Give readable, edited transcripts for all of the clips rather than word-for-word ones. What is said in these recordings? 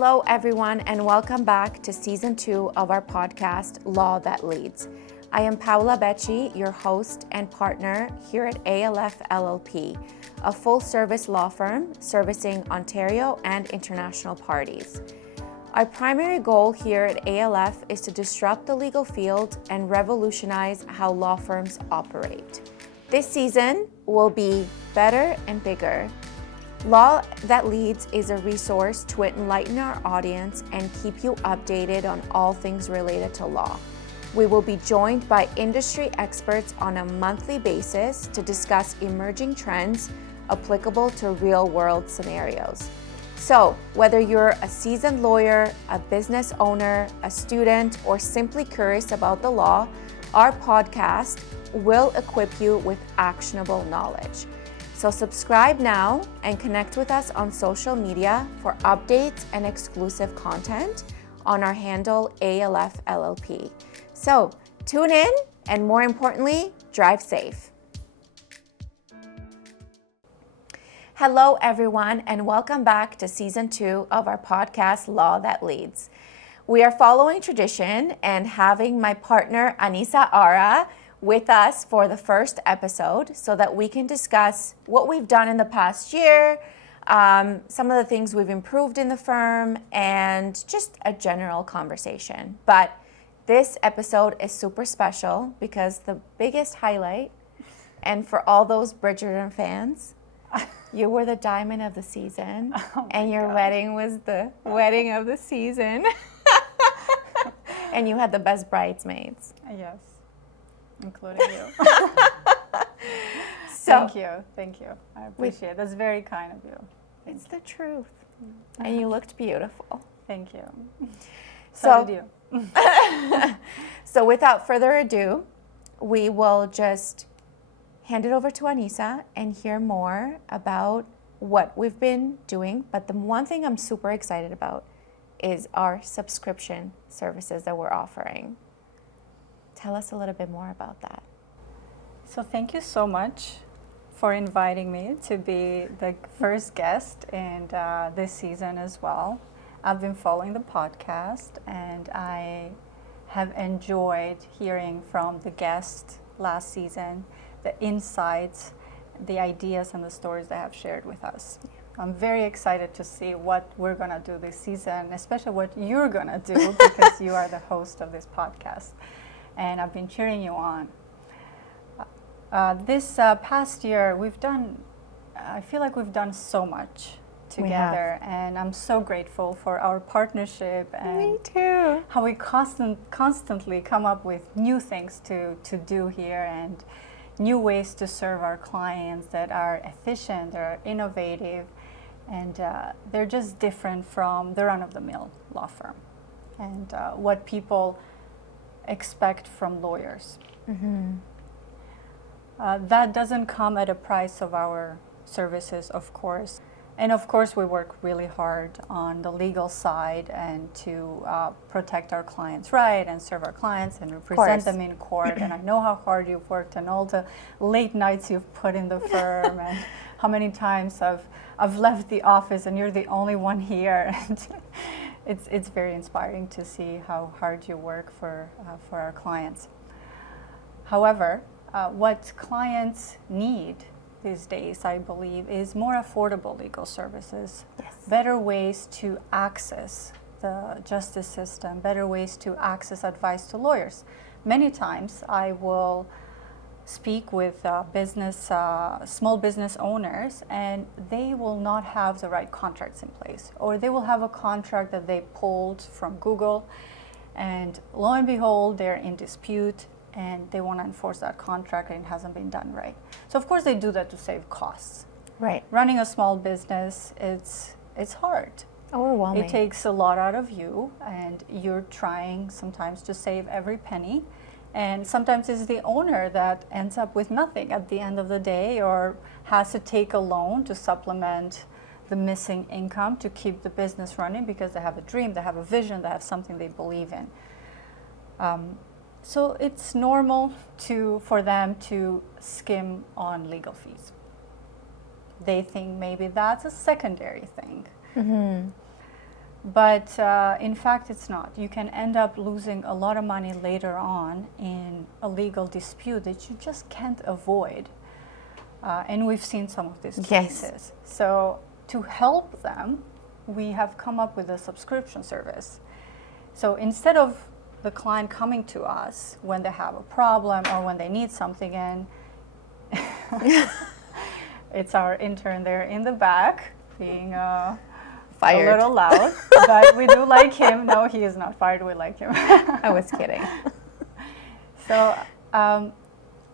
Hello, everyone, and welcome back to Season 2 of our podcast, Law That Leads. I am Paola Becci, your host and partner here at ALF LLP, a full-service law firm servicing Ontario and international parties. Our primary goal here at ALF is to disrupt the legal field and revolutionize how law firms operate. This season will be better and bigger. Law That Leads is a resource to enlighten our audience and keep you updated on all things related to law. We will be joined by industry experts on a monthly basis to discuss emerging trends applicable to real-world scenarios. So, whether you're a seasoned lawyer, a business owner, a student, or simply curious about the law, our podcast will equip you with actionable knowledge. So subscribe now and connect with us on social media for updates and exclusive content on our handle ALF LLP. So tune in and more importantly, drive safe. Hello everyone and welcome back to Season 2 of our podcast, Law That Leads. We are following tradition and having my partner Anisa Ara with us for the first episode so that we can discuss what we've done in the past year, some of the things we've improved in the firm, and just a general conversation. But this episode is super special because the biggest highlight, and for all those Bridgerton fans, you were the diamond of the season, and your wedding was the wedding of the season. And you had the best bridesmaids. Yes. Including you. Thank you. I appreciate it. That's very kind of you. It's the truth. And you looked beautiful. Thank you. So did you. So without further ado, we will just hand it over to Anisa and hear more about what we've been doing. But the one thing I'm super excited about is our subscription services that we're offering. Tell us a little bit more about that. So thank you so much for inviting me to be the first guest in this season as well. I've been following the podcast and I have enjoyed hearing from the guests last season, the insights, the ideas and the stories they have shared with us. I'm very excited to see what we're going to do this season, especially what you're going to do because you are the host of this podcast. And I've been cheering you on. This past year, I feel like we've done so much together, and I'm so grateful for our partnership and Me too. how we constantly come up with new things to do here and new ways to serve our clients that are efficient, that are innovative, and they're just different from the run-of-the-mill law firm and what people expect from lawyers. Mm-hmm. That doesn't come at a price of our services, of course. And of course, we work really hard on the legal side and to protect our clients' right and serve our clients and represent them in court. And I know how hard you've worked and all the late nights you've put in the firm and how many times I've left the office and you're the only one here. And it's very inspiring to see how hard you work for our clients. However, what clients need these days, I believe, is more affordable legal services, better ways to access the justice system, better ways to access advice to lawyers. Many times I will speak with small business owners, and they will not have the right contracts in place, or they will have a contract that they pulled from Google, and lo and behold, they're in dispute, and they want to enforce that contract, and it hasn't been done right. So of course they do that to save costs. Right. Running a small business, it's hard. Overwhelming. It takes a lot out of you, and you're trying sometimes to save every penny. And sometimes it's the owner that ends up with nothing at the end of the day or has to take a loan to supplement the missing income to keep the business running because they have a dream, they have a vision, they have something they believe in. So it's normal for them to skim on legal fees. They think maybe that's a secondary thing. Mm-hmm. But in fact, it's not. You can end up losing a lot of money later on in a legal dispute that you just can't avoid. And we've seen some of these cases. Yes. So to help them, we have come up with a subscription service. So instead of the client coming to us when they have a problem or when they need something, and it's our intern there in the back being Fired. a little loud, but we do like him. No, he is not fired. We like him. I was kidding. So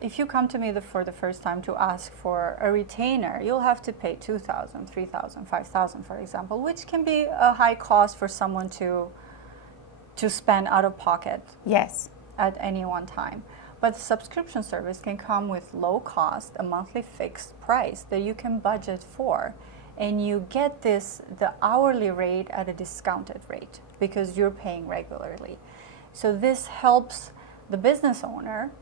if you come to me for the first time to ask for a retainer, you'll have to pay $2,000, $3,000, $5,000, for example, which can be a high cost for someone to spend out of pocket. Yes. At any one time. But the subscription service can come with low cost, a monthly fixed price that you can budget for. And you get the hourly rate at a discounted rate because you're paying regularly. So this helps the business owner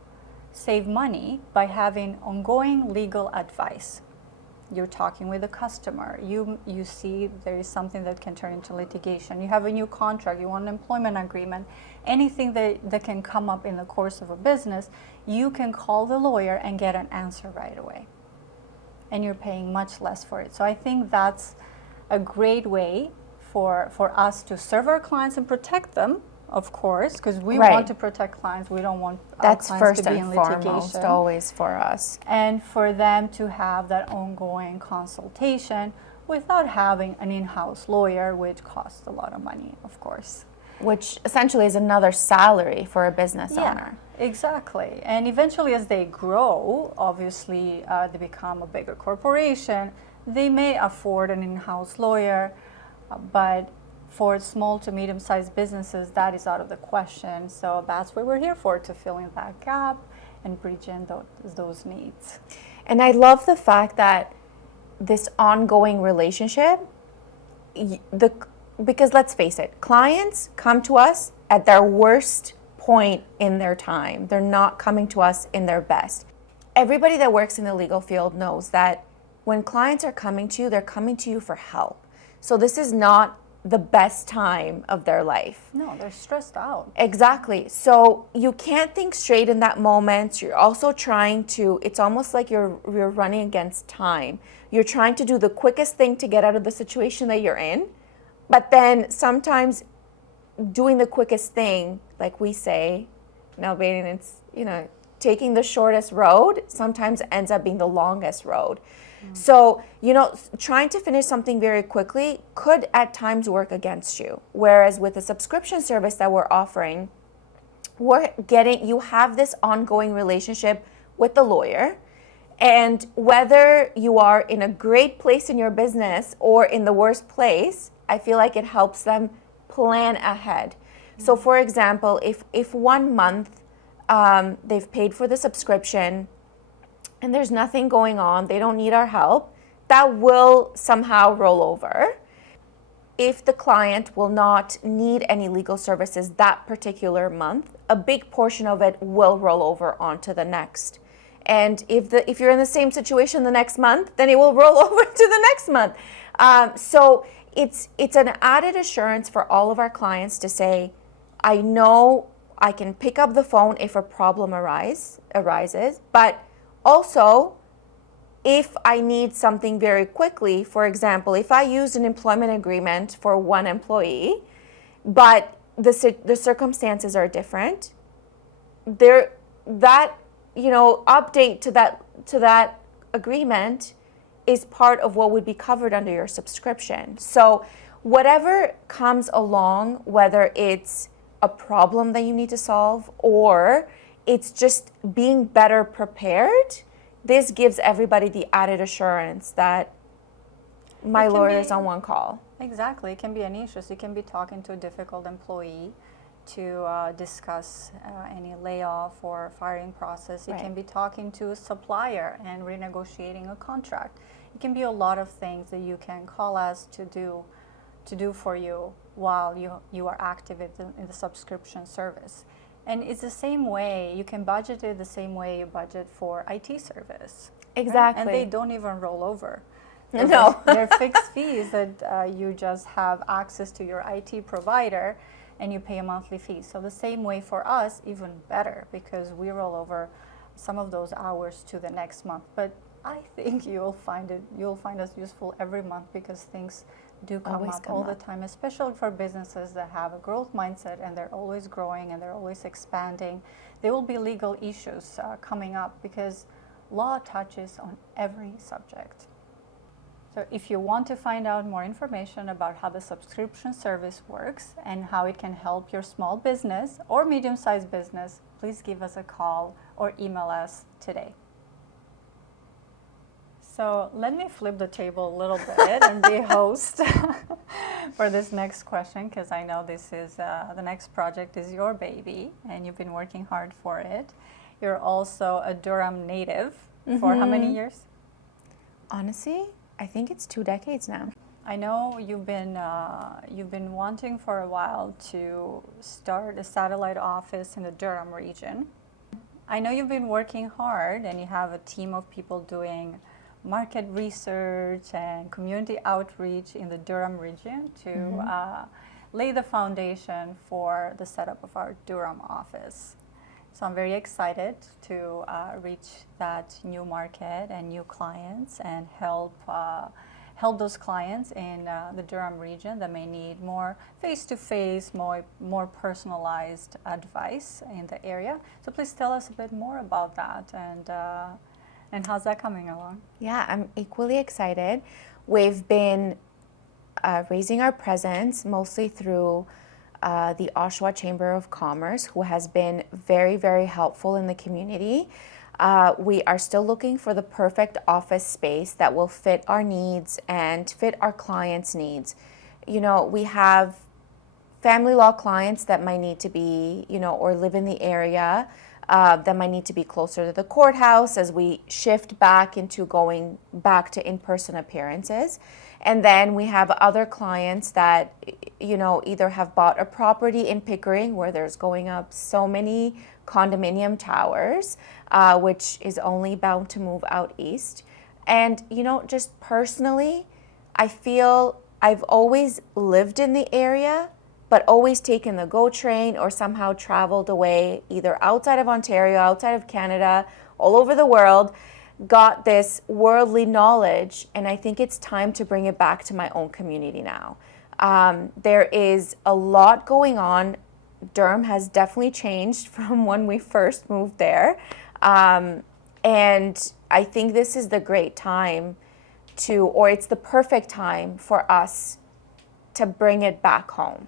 save money by having ongoing legal advice. You're talking with a customer. You see there is something that can turn into litigation. You have a new contract. You want an employment agreement. Anything that can come up in the course of a business, you can call the lawyer and get an answer right away. And you're paying much less for it. So I think that's a great way for us to serve our clients and protect them, of course, because we want to protect clients. We don't want our clients to be in litigation. That's first and foremost, always for us. And for them to have that ongoing consultation without having an in-house lawyer, which costs a lot of money, of course. Which essentially is another salary for a business owner. Exactly. And eventually as they grow, obviously they become a bigger corporation, they may afford an in-house lawyer, but for small to medium-sized businesses, that is out of the question. So that's what we're here for, to fill in that gap and bridge in those needs. And I love the fact that this ongoing relationship, because let's face it, clients come to us at their worst point in their time. They're not coming to us in their best. Everybody that works in the legal field knows that when clients are coming to you, they're coming to you for help. So this is not the best time of their life. No, they're stressed out. Exactly. So you can't think straight in that moment. You're also trying to, it's almost like you're running against time. You're trying to do the quickest thing to get out of the situation that you're in. But then sometimes doing the quickest thing, like we say, it's, taking the shortest road sometimes ends up being the longest road. So, trying to finish something very quickly could at times work against you. Whereas with the subscription service that we're offering, you have this ongoing relationship with the lawyer. And whether you are in a great place in your business or in the worst place, I feel like it helps them plan ahead. So for example, if 1 month they've paid for the subscription, and there's nothing going on, they don't need our help, that will somehow roll over. If the client will not need any legal services that particular month, a big portion of it will roll over onto the next. And if you're in the same situation the next month, then it will roll over to the next month. So it's an added assurance for all of our clients to say, I know I can pick up the phone if a problem arises, but also, if I need something very quickly, for example, if I used an employment agreement for one employee, but the circumstances are different, that update to that agreement is part of what would be covered under your subscription. So whatever comes along, whether it's a problem that you need to solve or it's just being better prepared, this gives everybody the added assurance that my lawyer is on one call. Exactly. It can be an issue. You can be talking to a difficult employee to discuss any layoff or firing process. You can be talking to a supplier and renegotiating a contract. It can be a lot of things that you can call us to do for you while you are active in the subscription service. And it's the same way, you can budget it the same way you budget for IT service. Exactly. And they don't even roll over. No. They're fixed fees that you just have access to your IT provider and you pay a monthly fee. So the same way for us, even better, because we roll over some of those hours to the next month. But I think you'll find us useful every month because things do come up all the time, especially for businesses that have a growth mindset and they're always growing and they're always expanding. There will be legal issues coming up because law touches on every subject. So if you want to find out more information about how the subscription service works and how it can help your small business or medium-sized business, please give us a call or email us today. So let me flip the table a little bit and be host for this next question, because I know this is the next project is your baby and you've been working hard for it. You're also a Durham native for how many years? Honestly, I think it's 2 decades now. I know you've been wanting for a while to start a satellite office in the Durham region. I know you've been working hard and you have a team of people doing market research and community outreach in the Durham region to lay the foundation for the setup of our Durham office. So I'm very excited to reach that new market and new clients and help those clients in the Durham region that may need more face-to-face, more personalized advice in the area. So please tell us a bit more about that and how's that coming along? Yeah, I'm equally excited. We've been raising our presence mostly through the Oshawa Chamber of Commerce, who has been very, very helpful in the community. We are still looking for the perfect office space that will fit our needs and fit our clients' needs. You know, we have family law clients that might need to be, or live in the area, that might need to be closer to the courthouse as we shift back into going back to in-person appearances. And then we have other clients that, either have bought a property in Pickering where there's going up so many condominium towers, which is only bound to move out east. And, just personally, I feel I've always lived in the area, but always taken the GO train or somehow traveled away, either outside of Ontario, outside of Canada, all over the world, got this worldly knowledge, and I think it's time to bring it back to my own community now. There is a lot going on. Durham has definitely changed from when we first moved there. And I think this is the great time it's the perfect time for us to bring it back home.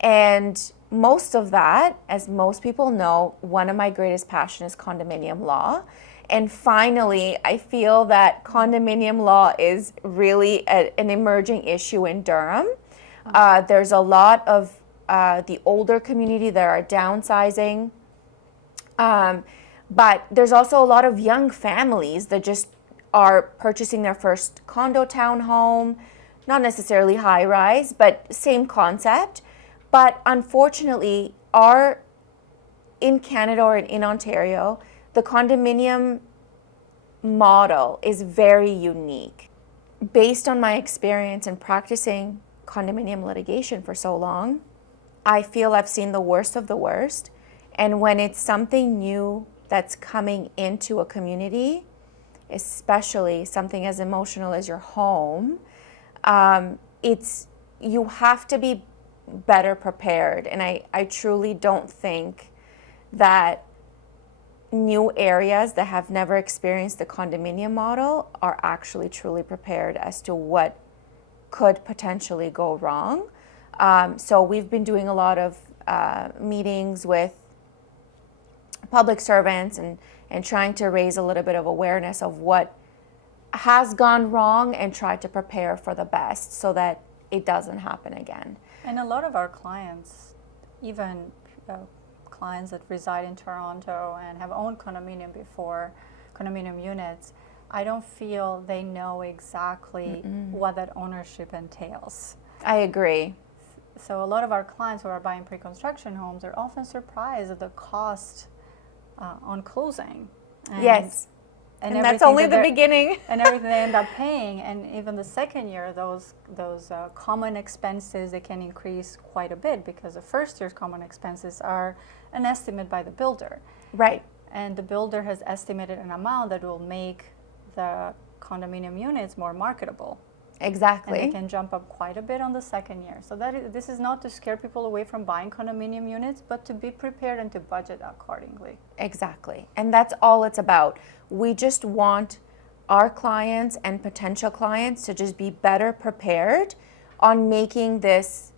And most of that, as most people know, one of my greatest passions is condominium law. And finally, I feel that condominium law is really an emerging issue in Durham. There's a lot of the older community that are downsizing. But there's also a lot of young families that just are purchasing their first condo townhome, not necessarily high rise, but same concept. But unfortunately, in Canada or in Ontario, the condominium model is very unique. Based on my experience in practicing condominium litigation for so long, I feel I've seen the worst of the worst. And when it's something new that's coming into a community, especially something as emotional as your home, you have to be better prepared. And I truly don't think that new areas that have never experienced the condominium model are actually truly prepared as to what could potentially go wrong. So we've been doing a lot of meetings with public servants and trying to raise a little bit of awareness of what has gone wrong and try to prepare for the best so that it doesn't happen again. And a lot of our clients, even clients that reside in Toronto and have owned condominium units, I don't feel they know exactly what that ownership entails. I agree. So a lot of our clients who are buying pre-construction homes are often surprised at the cost on closing. Yes. And that's only the beginning. And everything they end up paying. And even the second year, those common expenses, they can increase quite a bit, because the first year's common expenses are an estimate by the builder. Right. And the builder has estimated an amount that will make the condominium units more marketable. Exactly. And they can jump up quite a bit on the second year. So this is not to scare people away from buying condominium units, but to be prepared and to budget accordingly. Exactly. And that's all it's about. We just want our clients and potential clients to just be better prepared on making this,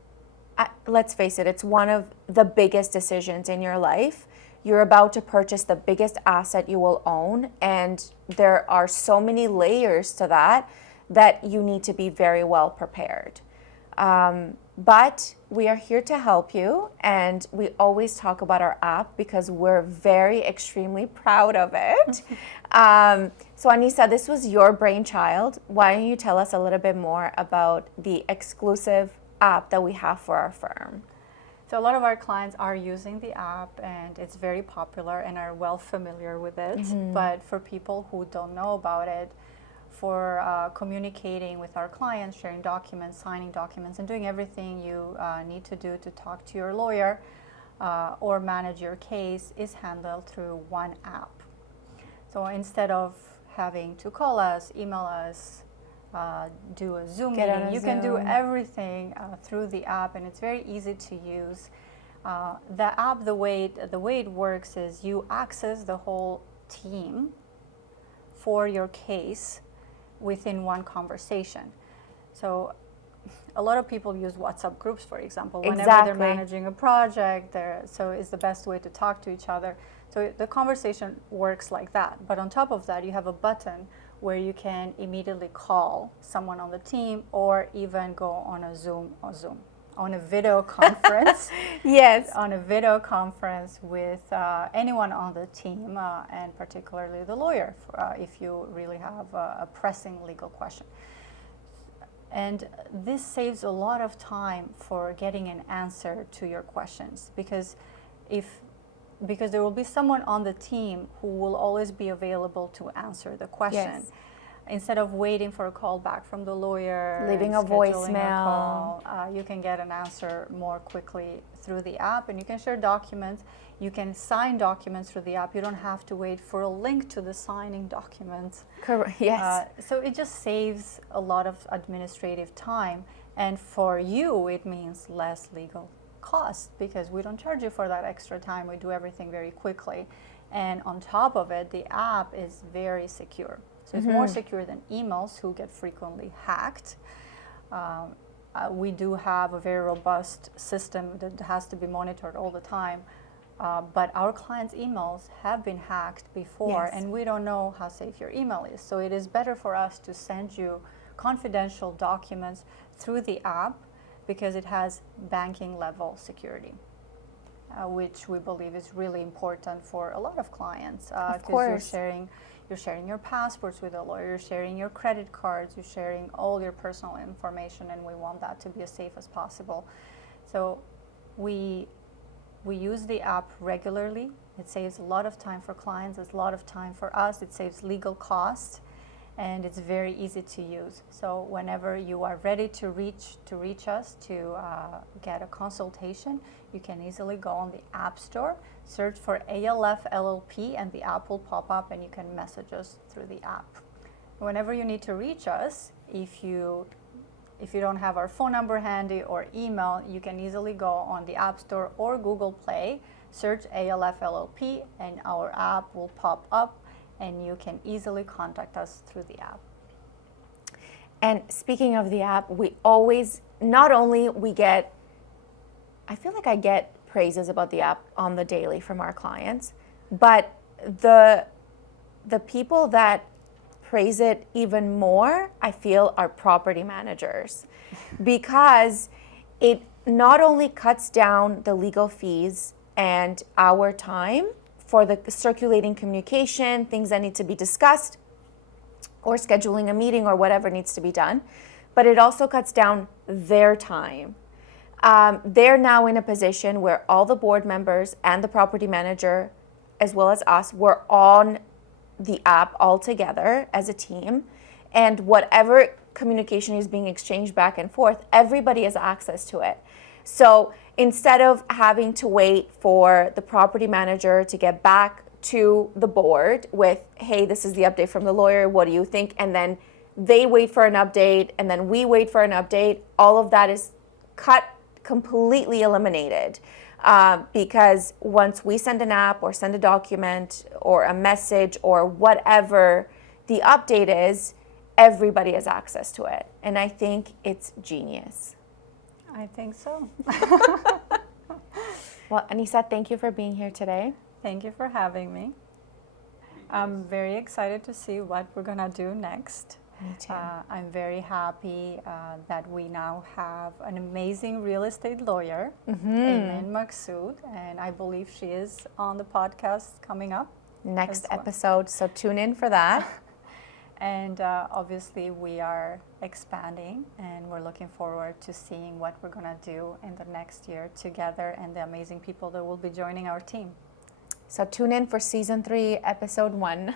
let's face it, it's one of the biggest decisions in your life. You're about to purchase the biggest asset you will own, and there are so many layers to that you need to be very well prepared. But we are here to help you, and we always talk about our app because we're very extremely proud of it. So Anisa, this was your brainchild. Why don't you tell us a little bit more about the exclusive app that we have for our firm? So a lot of our clients are using the app, and it's very popular and are well familiar with it. Mm-hmm. But for people who don't know about it, for communicating with our clients, sharing documents, signing documents, and doing everything you need to do to talk to your lawyer or manage your case is handled through one app. So instead of having to call us, email us, do a Zoom meeting, you can do everything through the app, and it's very easy to use. The app, the way it works is you access the whole team for your case within one conversation. So a lot of people use WhatsApp groups, for example, whenever they're managing a project. So it's the best way to talk to each other. So the conversation works like that. But on top of that, you have a button where you can immediately call someone on the team, or even go on on a video conference. Yes. On a video conference with anyone on the team, and particularly the lawyer, if you really have a pressing legal question. And this saves a lot of time for getting an answer to your questions, because there will be someone on the team who will always be available to answer the question. Yes. Instead of waiting for a call back from the lawyer, leaving a voicemail, you can get an answer more quickly through the app, and you can share documents. You can sign documents through the app. You don't have to wait for a link to the signing documents. Correct. Yes. So it just saves a lot of administrative time, and for you, it means less legal cost, because we don't charge you for that extra time. We do everything very quickly, and on top of it, the app is very secure. So it's more secure than emails, who get frequently hacked. We do have a very robust system that has to be monitored all the time. But our clients' emails have been hacked before, and we don't know how safe your email is. So it is better for us to send you confidential documents through the app, because it has banking level security, which we believe is really important for a lot of clients. Of course. You're sharing your passports with a lawyer, you're sharing your credit cards, you're sharing all your personal information, and we want that to be as safe as possible. So we use the app regularly. It saves a lot of time for clients, it's a lot of time for us, it saves legal costs, and it's very easy to use. So whenever you are ready to reach us to get a consultation, you can easily go on the App Store, search for ALF LLP, and the app will pop up, and you can message us through the app. Whenever you need to reach us, if you don't have our phone number handy or email, you can easily go on the App Store or Google Play, search ALF LLP, and our app will pop up, and you can easily contact us through the app. And speaking of the app, we always, not only we get, I feel like I get praises about the app on the daily from our clients, but the people that praise it even more, I feel, are property managers, because it not only cuts down the legal fees and our time for the circulating communication, things that need to be discussed, or scheduling a meeting or whatever needs to be done, but it also cuts down their time. They're now in a position where all the board members and the property manager, as well as us, we're on the app all together as a team, and whatever communication is being exchanged back and forth, everybody has access to it. So instead of having to wait for the property manager to get back to the board with, hey, this is the update from the lawyer, what do you think? And then they wait for an update, and then we wait for an update, all of that is completely eliminated. Because once we send an app or send a document or a message or whatever the update is, everybody has access to it. And I think it's genius. I think so. Well, Anisa, thank you for being here today. Thank you for having me. I'm very excited to see what we're going to do next. Me too. I'm very happy that we now have an amazing real estate lawyer, Aileen Maksud, and I believe she is on the podcast coming up. Next well. episode, so tune in for that. And obviously we are expanding, and we're looking forward to seeing what we're going to do in the next year together and the amazing people that will be joining our team. So tune in for season 3, episode 1.